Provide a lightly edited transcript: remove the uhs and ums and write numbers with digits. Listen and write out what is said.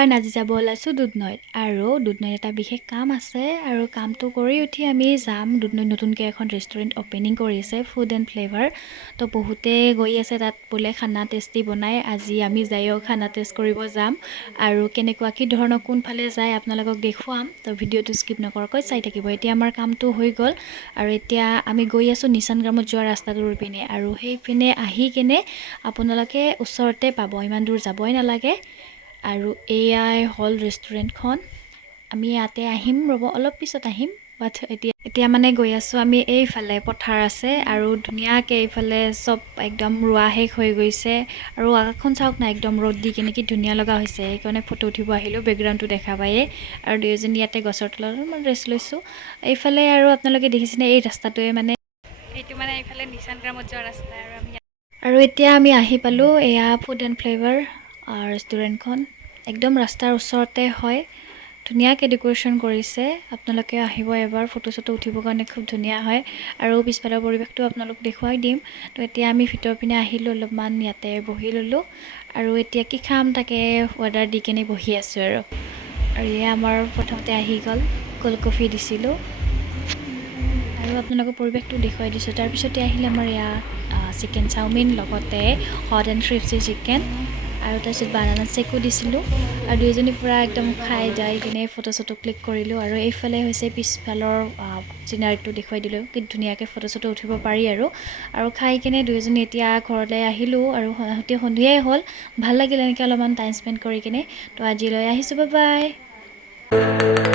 everyone আজি যাব ওলাইছোঁ দুধনৈত আৰু দুধনৈত এটা বিশেষ কাম আছে আৰু কামটো কৰি উঠি আমি যাম দুধনৈত নতুনকৈ এখন ৰেষ্টুৰেণ্ট অপেনিং কৰিছে ফুড এণ্ড ফ্লেভাৰ তো বহুতে গৈ আছে তাত বোলে খানা টেষ্টি বনাই আজি আমি যায়ও খানা টেষ্ট কৰিব যাম আৰু কেনেকুৱা কি ধৰণৰ কোনফালে যায় আপোনালোকক দেখুৱাম তো ভিডিঅ'টো স্কিপ নকৰাকৈ চাই থাকিব এতিয়া আমাৰ কামটো হৈ গ'ল আৰু এতিয়া আমি গৈ আছোঁ নিচান গ্ৰামত যোৱা ৰাস্তাটোৰ পিনে আৰু সেইপিনে আহি কেনে আপোনালোকে ওচৰতে পাব ইমান দূৰ যাবই নালাগে আৰু এআই হল ৰেষ্টুৰেণ্টখন আমি ইয়াতে আহিম ৰ'ব অলপ পিছত আহিম বাট এতিয়া মানে গৈ আছোঁ আমি এইফালে পথাৰ আছে আৰু ধুনীয়াকৈ এইফালে চব একদম ৰোৱা শেষ হৈ গৈছে আৰু আকাশখন চাওক না একদম ৰ'দ দি কেনেকৈ ধুনীয়া লগা হৈছে সেইকাৰণে ফটো উঠিব আহিলোঁ বেকগ্ৰাউণ্ডটো দেখা পায়ে আৰু দুয়োজনী ইয়াতে গছৰ তলত অলপমান ৰেষ্ট লৈছোঁ এইফালে আৰু আপোনালোকে দেখিছেনে এই ৰাস্তাটোৱে মানে এইটো মানে এইফালে নিচান গ্ৰামত যোৱা ৰাস্তা আৰু এতিয়া আমি আহি পালোঁ এয়া ফুড এণ্ড ফ্লেভাৰ ৰেষ্টুৰেণ্টখন একদম ৰাস্তাৰ ওচৰতে হয় ধুনীয়াকৈ ডেক'ৰেশ্যন কৰিছে আপোনালোকে আহিব এবাৰ ফটো চটো উঠিবৰ কাৰণে খুব ধুনীয়া হয় আৰু পিছফালৰ পৰিৱেশটো আপোনালোক দেখুৱাই দিম তো এতিয়া আমি ভিতৰ পিনে আহিলোঁ অলপমান ইয়াতে বহি ল'লোঁ আৰু এতিয়া কি খাম তাকে অৰ্ডাৰ দি কেনে বহি আছোঁ আৰু এয়া আমাৰ প্ৰথমতে আহি গ'ল ক'ল্ড কফি দিছিলোঁ আৰু আপোনালোকৰ পৰিৱেশটো দেখুৱাই দিছোঁ তাৰপিছতে আহিলে আমাৰ ইয়াত চিকেন চাওমিন লগতে হট এণ্ড ক্ৰিস্পি চিকেন আৰু তাৰপিছত বানানা চেকো দিছিলোঁ আৰু দুয়োজনী পূৰা একদম খাই যাই কিনে ফটো চটো ক্লিক কৰিলোঁ আৰু এইফালে হৈছে পিছফালৰ চিনাৰীটো দেখুৱাই দিলোঁ কি ধুনীয়াকৈ ফটো চটো উঠিব পাৰি আৰু খাই কিনে দুয়োজনী এতিয়া ঘৰলৈ আহিলোঁ আৰু সন্ধিয়াই হ'ল ভাল লাগিল এনেকৈ অলপমান টাইম স্পেণ্ড কৰি কিনে তো আজিলৈ আহিছোঁ বাই বাই